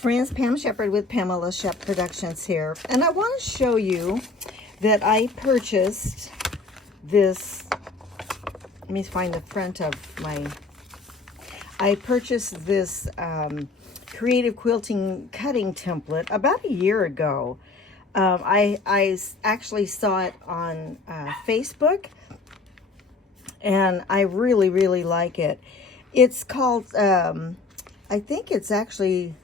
friends, Pam Shepherd with Pamela Shep Productions here, and I want to show you that I purchased this. Let me find the front of my. I purchased this creative quilting cutting template about a year ago. I actually saw it on Facebook, and I really like it. It's called. I think it's actually.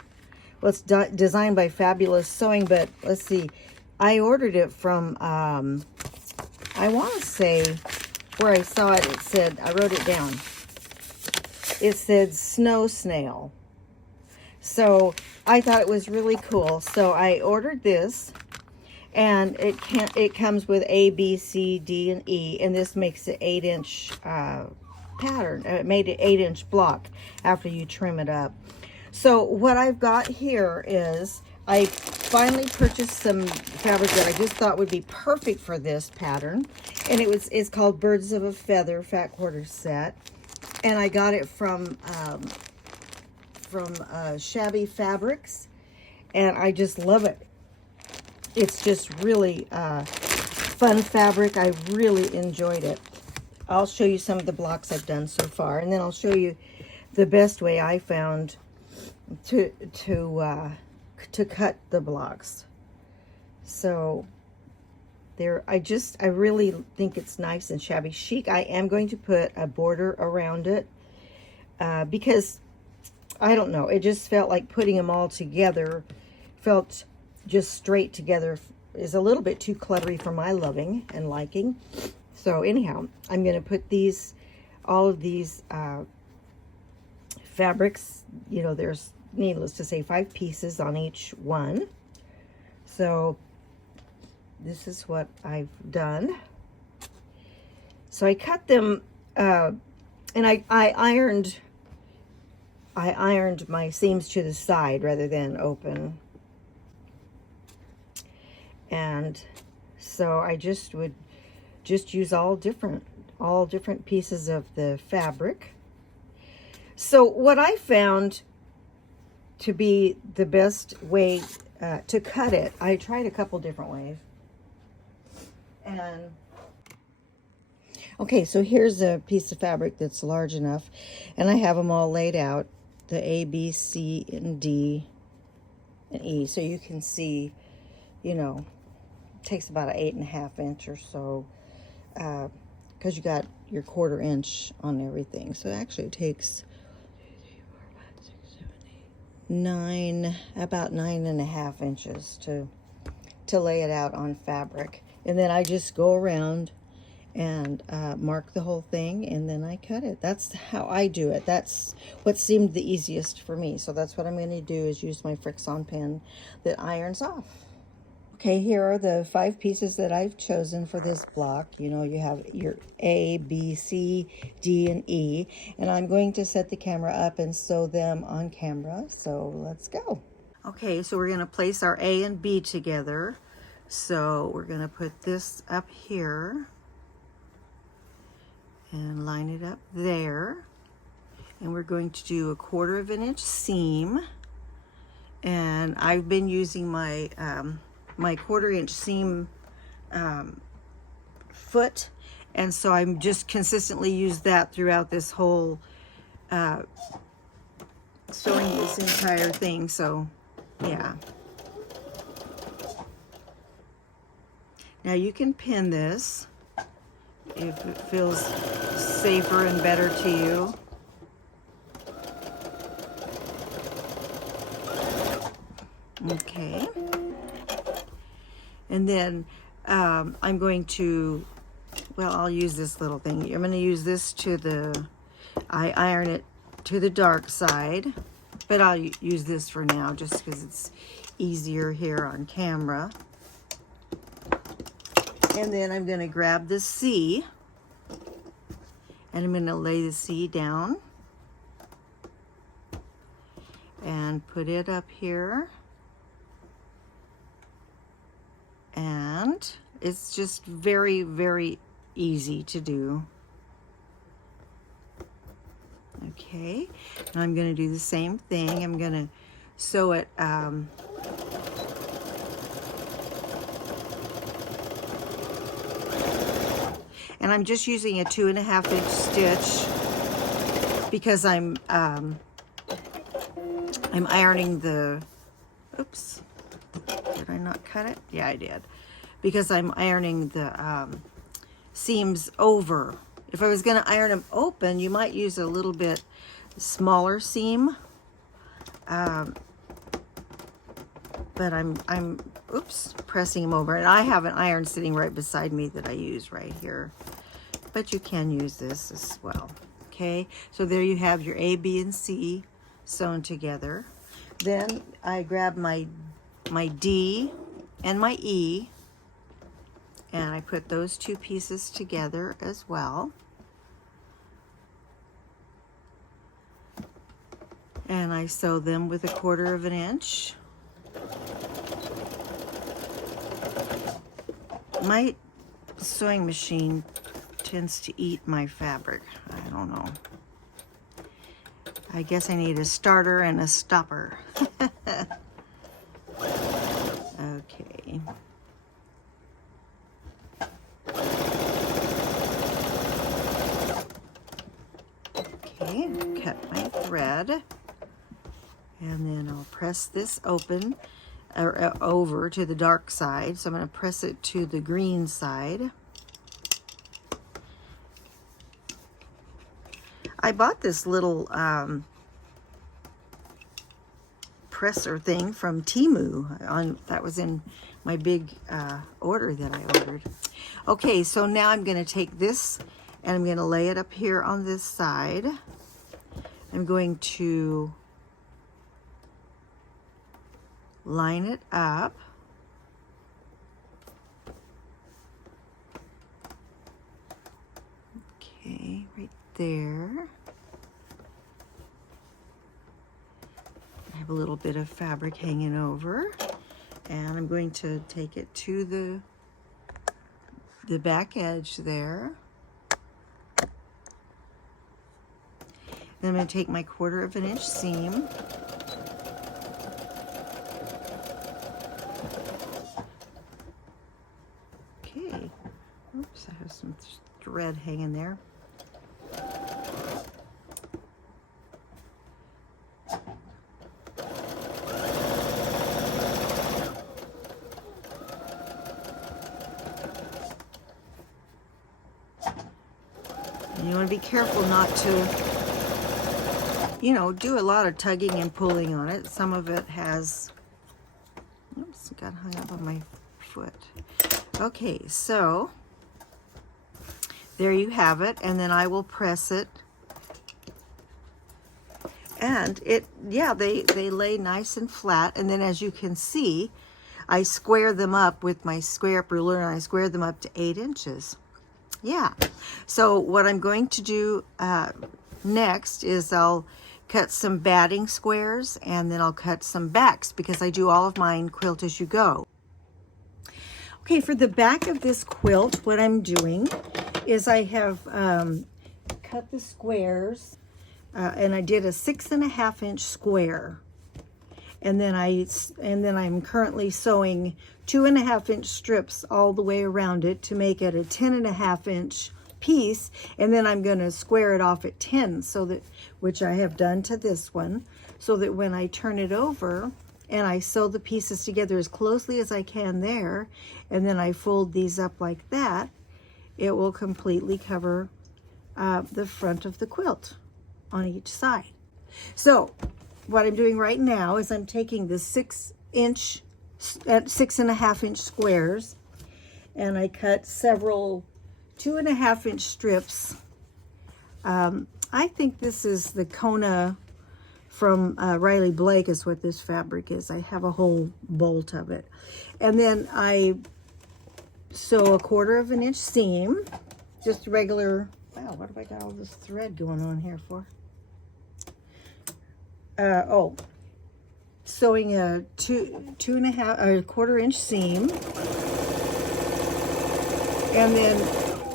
Well, it's designed by Fabulous Sewing, but let's see. I ordered it from, I want to say, where I saw it, it said, I wrote it down. It said Snow Snail. So I thought it was really cool. So I ordered this, and it comes with A, B, C, D, and E, and this makes an 8-inch pattern. It made an 8-inch block after you trim it up. So what I've got here is I finally purchased some fabric that I just thought would be perfect for this pattern, and it's called Birds of a Feather Fat Quarter Set, and I got it from Shabby Fabrics, and I just love it. It's just really fun fabric. I really enjoyed it. I'll show you some of the blocks I've done so far, and then I'll show you the best way I found to cut the blocks. So there, I really think it's nice and shabby chic. I am going to put a border around it because I don't know, it just felt like putting them all together felt just straight together is a little bit too cluttery for my loving and liking. So anyhow, I'm going to put all of these fabrics, you know, there's, needless to say, 5 pieces on each one. So this is what I've done. So I cut them, and I ironed my seams to the side rather than open. And so I would use all different pieces of the fabric. So what I found to be the best way to cut it, I tried a couple different ways. And okay, so here's a piece of fabric that's large enough, and I have them all laid out, the A, B, C, and D, and E, so you can see, you know, it takes about an 8.5 inch or so, because you got your 1/4 inch on everything. So actually it takes about 9.5 inches to lay it out on fabric. And then I just go around and mark the whole thing, and then I cut it. That's how I do it. That's what seemed the easiest for me. So that's what I'm going to do, is use my Frixion pen that irons off. Okay, here are the 5 pieces that I've chosen for this block. You know, you have your A, B, C, D, and E. And I'm going to set the camera up and sew them on camera. So let's go. Okay, so we're going to place our A and B together. So we're going to put this up here and line it up there. And we're going to do a 1/4 inch seam. And I've been using my my 1/4 inch seam foot, and so I'm just consistently use that throughout this whole sewing this entire thing. So yeah, now you can pin this if it feels safer and better to you. Okay. And then I'm going to, well, I'll use this little thing. I'm going to use this I iron it to the dark side, but I'll use this for now just because it's easier here on camera. And then I'm going to grab the C, and I'm going to lay the C down and put it up here. And it's just very, very easy to do. Okay, and I'm going to do the same thing. I'm going to sew it and I'm just using a 2.5 inch stitch because I'm ironing the, oops, did I not cut it? Yeah, I did. Because I'm ironing the seams over. If I was going to iron them open, you might use a little bit smaller seam. But I'm oops, pressing them over. And I have an iron sitting right beside me that I use right here. But you can use this as well. Okay, so there you have your A, B, and C sewn together. Then I grab my D and my E, and I put those two pieces together as well. And I sew them with 1/4 inch. My sewing machine tends to eat my fabric. I don't know. I guess I need a starter and a stopper. Okay. Okay, cut my thread. And then I'll press this open or over to the dark side. So I'm going to press it to the green side. I bought this little presser thing from Temu. That was in my big order that I ordered. Okay, so now I'm going to take this and I'm going to lay it up here on this side. I'm going to line it up. Okay, right there. I have a little bit of fabric hanging over, and I'm going to take it to the back edge there. Then I'm going to take my 1/4 inch seam. Okay. Oops, I have some thread hanging there. You want to be careful not to, you know, do a lot of tugging and pulling on it. Some of it has, oops, got hung up on my foot. Okay, so there you have it, and then I will press it. And it, yeah, they lay nice and flat, and then as you can see, I square them up with my square up ruler, and I square them up to 8 inches. Yeah, so what I'm going to do next is I'll cut some batting squares, and then I'll cut some backs because I do all of mine quilt as you go. Okay, for the back of this quilt, what I'm doing is I have cut the squares, and I did a 6.5 inch square, and then I'm currently sewing 2.5 inch strips all the way around it to make it a 10.5 inch piece, and then I'm going to square it off at 10, so that, which I have done to this one, so that when I turn it over and I sew the pieces together as closely as I can there, and then I fold these up like that, it will completely cover the front of the quilt on each side. So what I'm doing right now is I'm taking the 6.5 inch squares, and I cut several 2.5 inch strips. I think this is the Kona from Riley Blake is what this fabric is. I have a whole bolt of it. And then I sew a 1/4 inch seam, just regular, wow, what have I got all this thread going on here for? Sewing a 1/4 inch seam. And then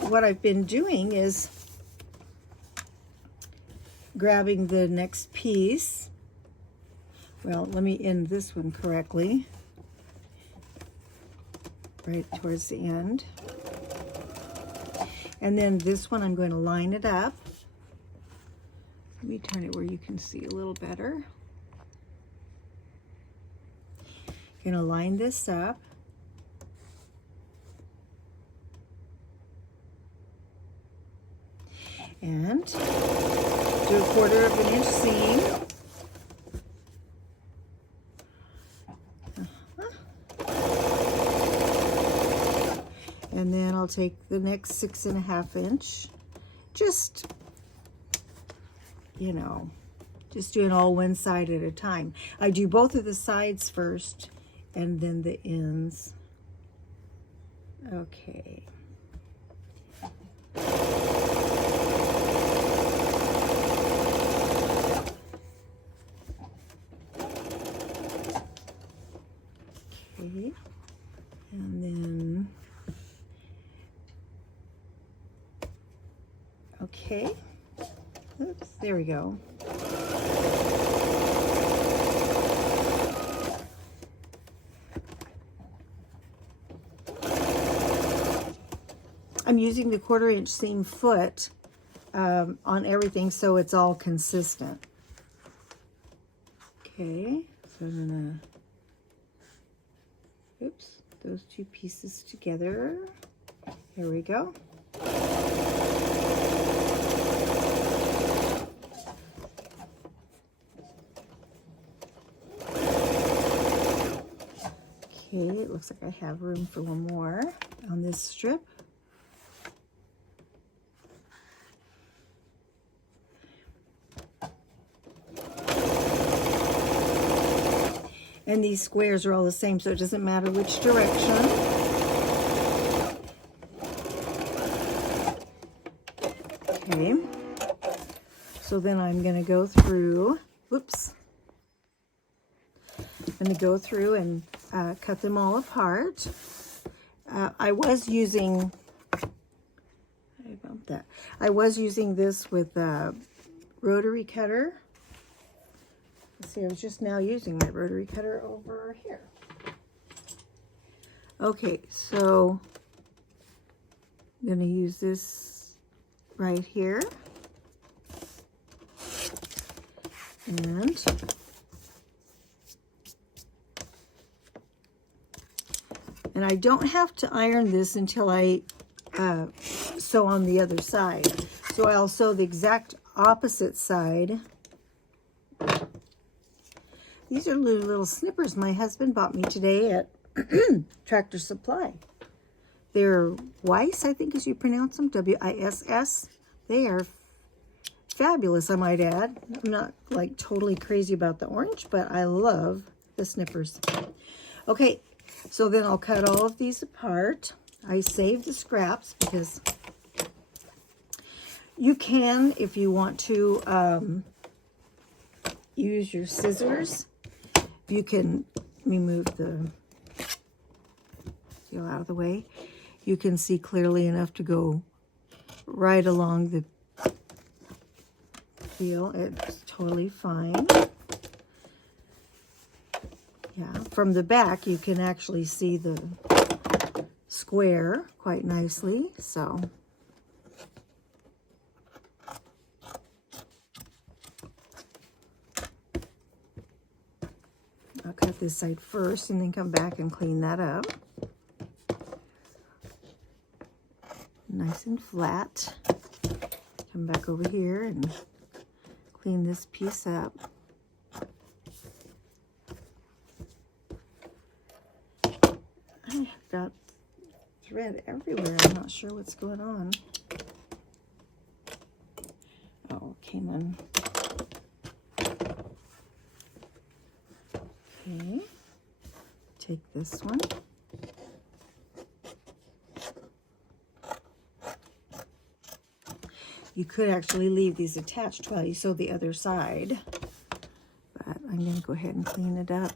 what I've been doing is grabbing the next piece, well, let me end this one correctly. Right towards the end. And then this one, I'm going to line it up. Let me turn it where you can see a little better. Going to line this up. And do a 1/4 of an inch seam. And then I'll take the next 6.5 inch, just, you know, just doing all one side at a time. I do both of the sides first and then the ends. Okay. Okay. And then, okay. Oops, there we go. I'm using the 1/4 inch seam foot on everything so it's all consistent. Okay, so I'm gonna, oops, those two pieces together. There we go. Okay, it looks like I have room for one more on this strip. And these squares are all the same, so it doesn't matter which direction. Okay, so then I'm going to go through, whoops, I'm going to go through and cut them all apart. I was using, sorry about that, I was using this with a rotary cutter. See, I was just now using my rotary cutter over here. Okay, so I'm going to use this right here. And I don't have to iron this until I sew on the other side. So I'll sew the exact opposite side. These are little snippers my husband bought me today at Tractor Supply. They're Weiss, I think as you pronounce them, W-I-S-S. They are fabulous, I might add. I'm not like totally crazy about the orange, but I love the snippers. Okay, so then I'll cut all of these apart. I saved the scraps because you can, if you want to, use your scissors. You can remove the seal out of the way. You can see clearly enough to go right along the heel. It's totally fine. Yeah, from the back you can actually see the square quite nicely. So I'll cut this side first and then come back and clean that up. Nice and flat. Come back over here and clean this piece up. I have got thread everywhere. I'm not sure what's going on. Oh, it came in. Okay, take this one. You could actually leave these attached while you sew the other side, but I'm going to go ahead and clean it up.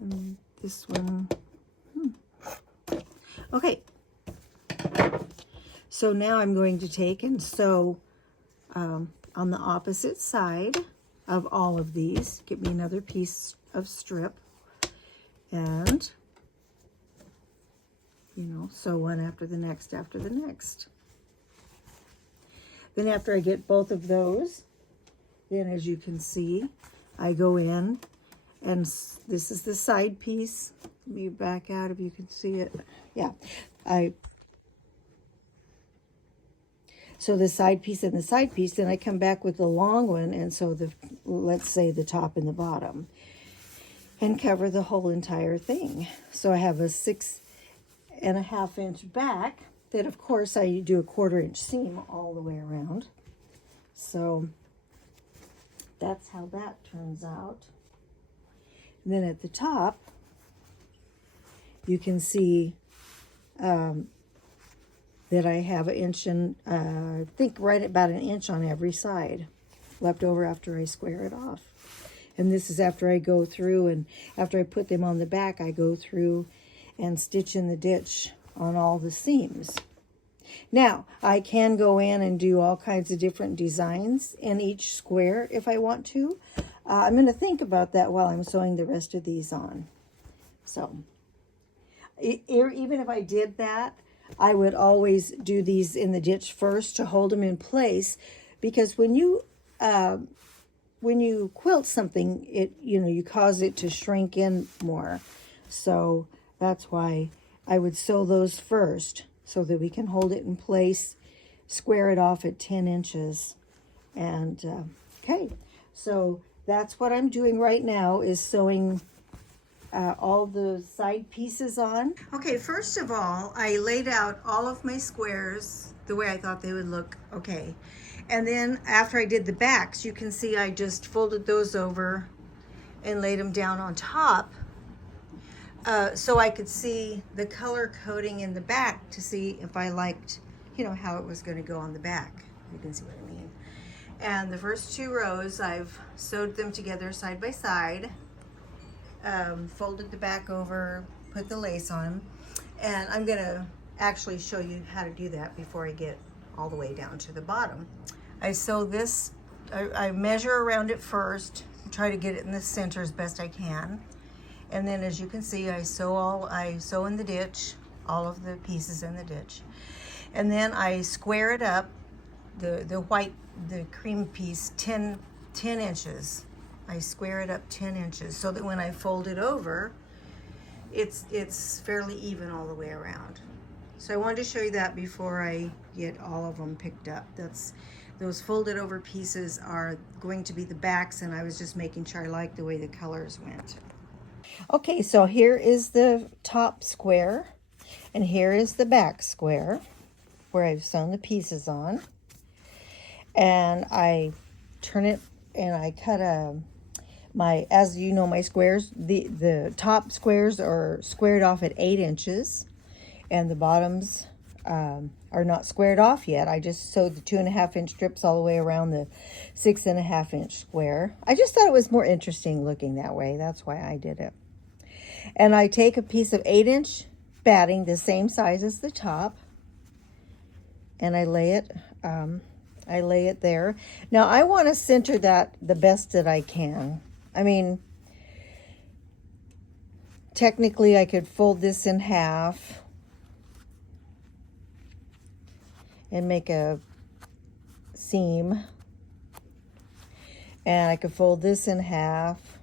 And this one, okay. So now I'm going to take and sew on the opposite side of all of these. Get me another piece of strip, and, you know, sew one after the next after the next. Then after I get both of those, then as you can see, I go in, and this is the side piece. Let me back out if you can see it. Yeah, so the side piece and the side piece, then I come back with the long one, and so let's say the top and the bottom, and cover the whole entire thing. So I have a 6.5 inch back that, of course, I do a 1/4 inch seam all the way around. So that's how that turns out. And then at the top, you can see that I have 1 inch and I think right about 1 inch on every side left over after I square it off. And this is after I go through, and after I put them on the back, I go through and stitch in the ditch on all the seams. Now, I can go in and do all kinds of different designs in each square if I want to. I'm going to think about that while I'm sewing the rest of these on. So, even if I did that, I would always do these in the ditch first to hold them in place, because when you quilt something, you cause it to shrink in more. So that's why I would sew those first so that we can hold it in place, square it off at 10 inches. And okay, so that's what I'm doing right now, is sewing all the side pieces on. Okay, first of all, I laid out all of my squares the way I thought they would look. Okay, and then after I did the backs, you can see I just folded those over and laid them down on top, so I could see the color coding in the back to see if I liked, how it was going to go on the back. You can see what I mean. And the first 2 rows, I've sewed them together side by side, folded the back over, put the lace on, and I'm going to actually show you how to do that before I get all the way down to the bottom. I sew this, I measure around it first, try to get it in the center as best I can, and then as you can see, I sew in the ditch, all of the pieces in the ditch, and then I square it up, the cream piece 10 inches. I square it up 10 inches so that when I fold it over, it's fairly even all the way around. So I wanted to show you that before I get all of them picked up. Those folded over pieces are going to be the backs, and I was just making sure I liked the way the colors went. Okay, so here is the top square, and here is the back square where I've sewn the pieces on. And I turn it, and I cut as you know, my squares, the top squares are squared off at 8 inches, and the bottoms are not squared off yet. I just sewed the 2.5 inch strips all the way around the 6.5 inch square. I just thought it was more interesting looking that way. That's why I did it. And I take a piece of 8 inch batting, the same size as the top, and I lay it there. Now I want to center that the best that I can. I mean, technically I could fold this in half and make a seam, and I could fold this in half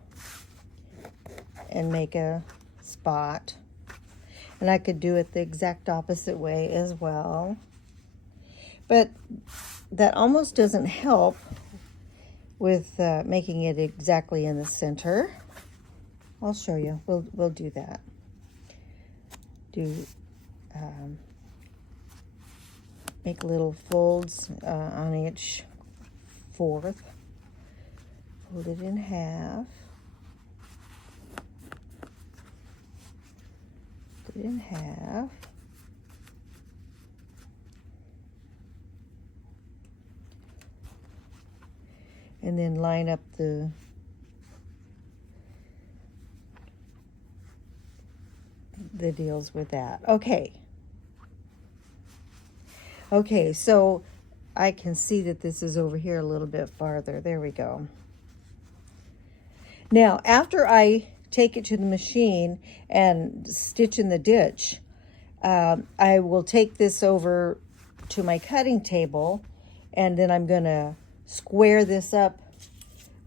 and make a spot, and I could do it the exact opposite way as well, but that almost doesn't help with making it exactly in the center. I'll show you. We'll do that. Make little folds on each fourth. Fold it in half. Put it in half. And then line up the deals with that. Okay, so I can see that this is over here a little bit farther. There we go. Now, after I take it to the machine and stitch in the ditch, I will take this over to my cutting table, and then I'm going to square this up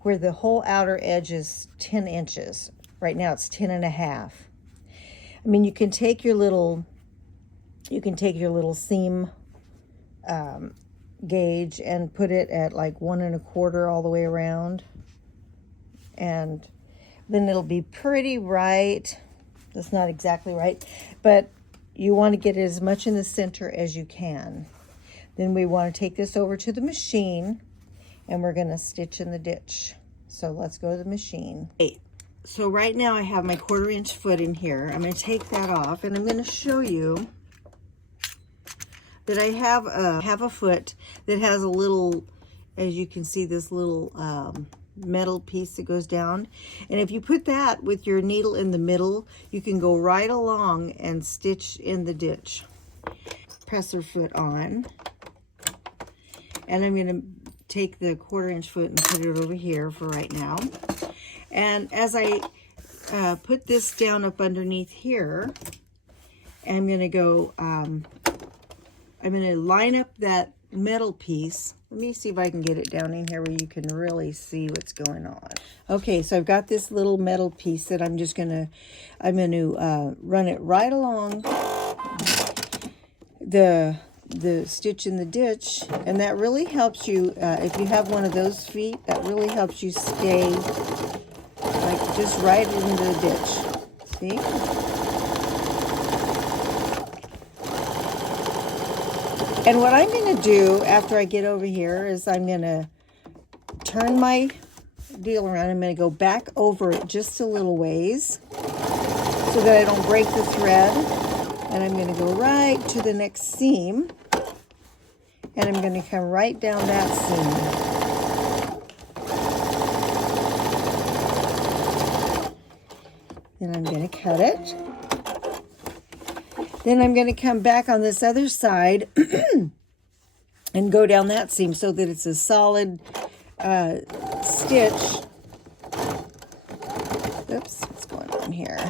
where the whole outer edge is 10 inches. Right now it's 10.5. I mean, you can take your little seam gauge and put it at like 1 1/4 all the way around, and then it'll be pretty right. That's not exactly right, but you want to get as much in the center as you can. Then we want to take this over to the machine, and we're going to stitch in the ditch. So let's go to the machine. So right now I have my 1/4 inch foot in here. I'm going to take that off, and I'm going to show you that I have a foot that has a little, as you can see, this little metal piece that goes down. And if you put that with your needle in the middle, you can go right along and stitch in the ditch. Presser foot on. And I'm going to take the 1/4 inch foot and put it over here for right now. And as I put this down up underneath here, I'm going to go, I'm going to line up that metal piece. Let me see if I can get it down in here where you can really see what's going on. Okay, so I've got this little metal piece that I'm going to run it right along the stitch in the ditch, and that really helps you, if you have one of those feet, that really helps you stay like just right into the ditch. See? And what I'm going to do after I get over here is I'm going to turn my deal around. I'm going to go back over it just a little ways so that I don't break the thread. And I'm going to go right to the next seam. And I'm going to come right down that seam. Then I'm going to cut it. Then I'm going to come back on this other side and go down that seam so that it's a solid stitch. Oops, what's going on here?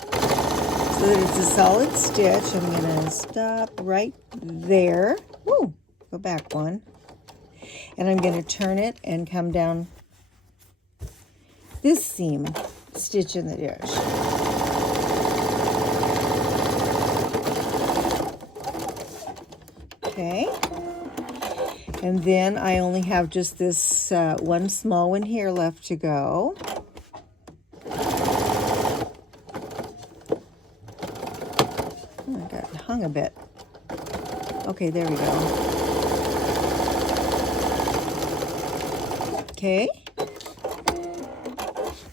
So that it's a solid stitch. I'm going to stop right there. Woo, go back one. And I'm going to turn it and come down this seam, stitch in the ditch. Okay, and then I only have just this one small one here left to go. Oh, I got it hung a bit. Okay, there we go. Okay,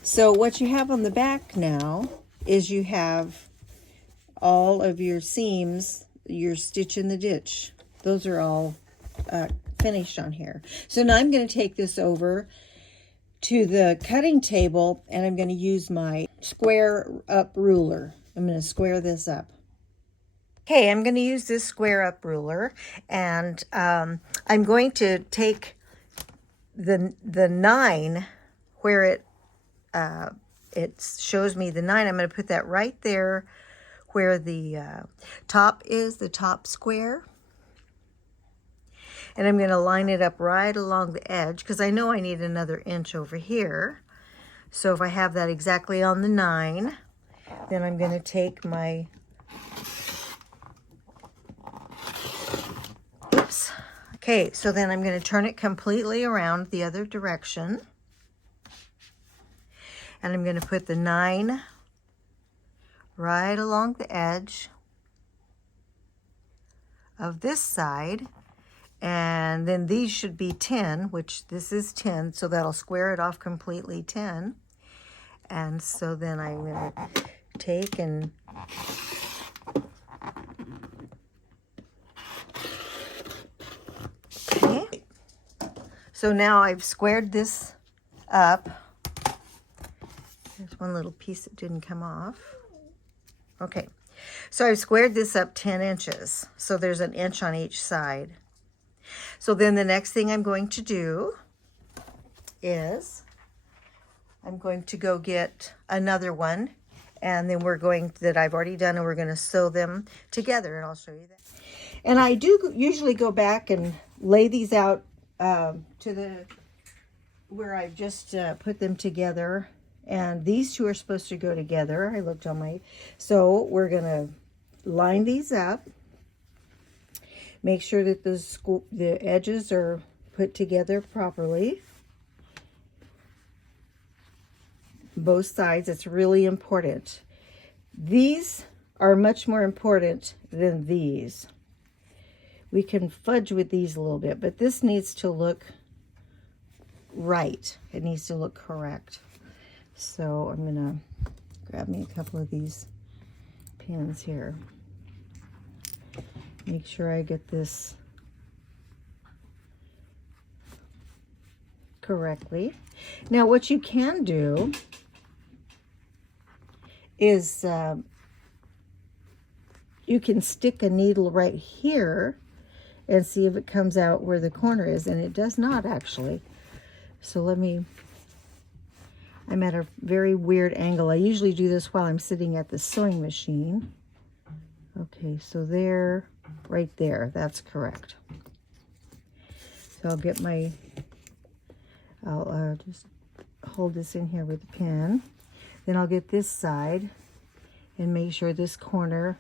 so what you have on the back now is you have all of your seams, your stitch in the ditch. Those are all finished on here. So now I'm going to take this over to the cutting table, and I'm going to use my square up ruler. I'm going to square this up. Okay, I'm going to use this square up ruler, and I'm going to take the 9 where it shows me the 9. I'm going to put that right there where the top is, the top square. And I'm going to line it up right along the edge because I know I need another inch over here. So if I have that exactly on the 9, then I'm going to take my, oops. Okay, so then I'm going to turn it completely around the other direction. And I'm going to put the 9 right along the edge of this side. And then these should be 10, which this is 10, so that'll square it off completely 10. And so then I'm going to take and okay. So now I've squared this up. There's one little piece that didn't come off. Okay, so I've squared this up 10 inches. So there's an inch on each side. So then the next thing I'm going to do is I'm going to go get another one, and then we're going, that I've already done, and we're going to sew them together, and I'll show you that. And I do usually go back and lay these out to the, where I've just put them together, and these two are supposed to go together. I looked on my, so we're going to line these up, make sure that the edges are put together properly. Both sides, it's really important. These are much more important than these. We can fudge with these a little bit, but this needs to look right. It needs to look correct. So I'm gonna grab me a couple of these pins here. Make sure I get this correctly. Now what you can do is you can stick a needle right here and see if it comes out where the corner is, and it does not actually. So let me, I'm at a very weird angle. I usually do this while I'm sitting at the sewing machine. Okay, so there, right there, that's correct. So I'll get my, I'll just hold this in here with the pen. Then I'll get this side and make sure this corner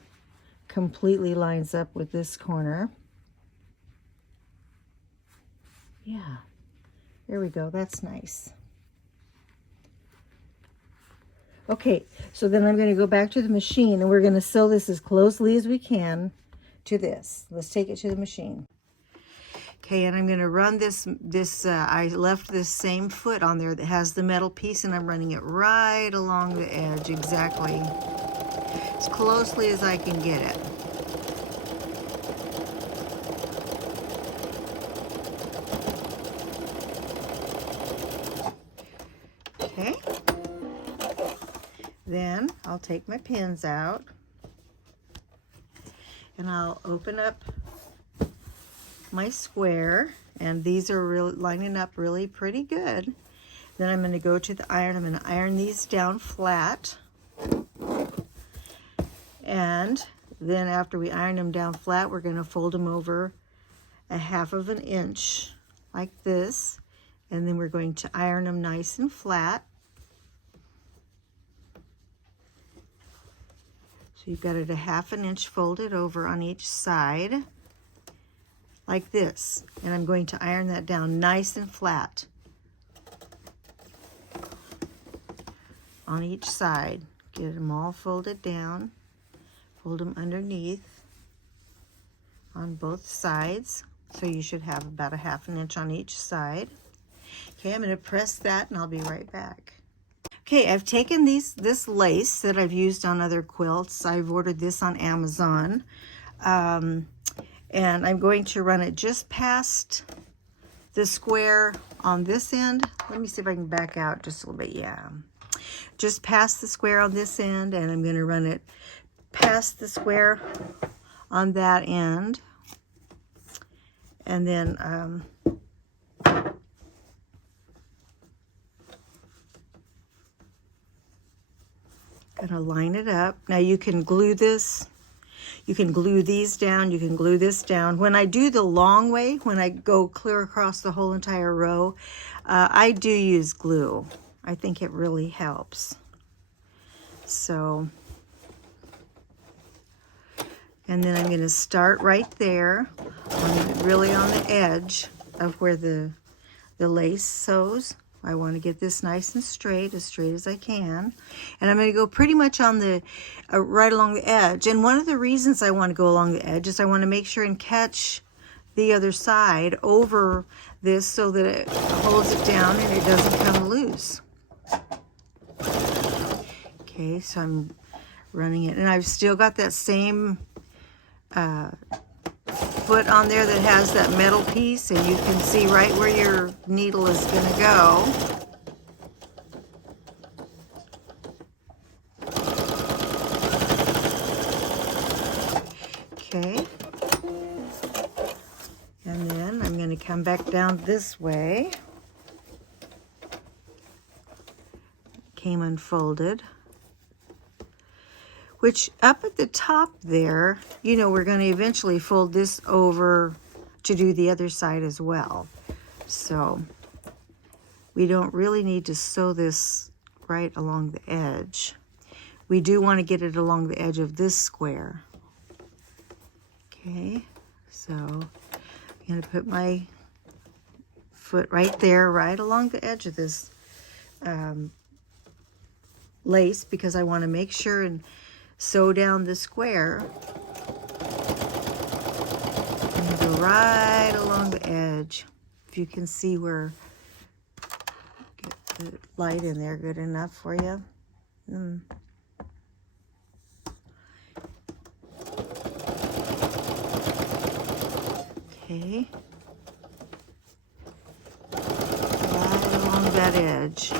completely lines up with this corner. Yeah, there we go, that's nice. Okay, so then I'm going to go back to the machine, and we're going to sew this as closely as we can to this. Let's take it to the machine. Okay, and I'm going to run this, I left this same foot on there that has the metal piece, and I'm running it right along the edge, exactly, as closely as I can get it. Okay, then I'll take my pins out, and I'll open up my square, and these are really lining up really pretty good. Then I'm going to go to the iron. I'm going to iron these down flat, and then after we iron them down flat, we're going to fold them over a 1/2 inch like this, and then we're going to iron them nice and flat. So you've got it a 1/2 inch folded over on each side like this, and I'm going to iron that down nice and flat on each side. Get them all folded down, fold them underneath on both sides, so you should have about a 1/2 inch on each side. Okay, I'm going to press that, and I'll be right back. Okay, I've taken this lace that I've used on other quilts. I've ordered this on Amazon. And I'm going to run it just past the square on this end. Let me see if I can back out just a little bit. Yeah, just past the square on this end, and I'm going to run it past the square on that end. And then gonna line it up. Now you can glue this. You can glue these down, you can glue this down. When I do the long way, when I go clear across the whole entire row, I do use glue. I think it really helps. So, and then I'm gonna start right there, really on the edge of where the lace sews. I want to get this nice and straight as I can. And I'm going to go pretty much on the, right along the edge. And one of the reasons I want to go along the edge is I want to make sure and catch the other side over this so that it holds it down and it doesn't come loose. Okay, so I'm running it. And I've still got that same foot on there that has that metal piece, and you can see right where your needle is going to go. Okay, and then I'm going to come back down this way, came unfolded. Which up at the top there, you know, we're going to eventually fold this over to do the other side as well. So we don't really need to sew this right along the edge. We do want to get it along the edge of this square. Okay, so I'm going to put my foot right there, right along the edge of this lace, because I want to make sure and sew down the square and go right along the edge. If you can see where, get the light in there good enough for you. Okay. Right along that edge.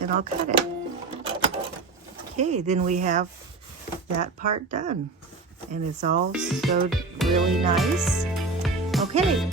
And I'll cut it. Okay, then we have that part done. And it's all sewed really nice. Okay,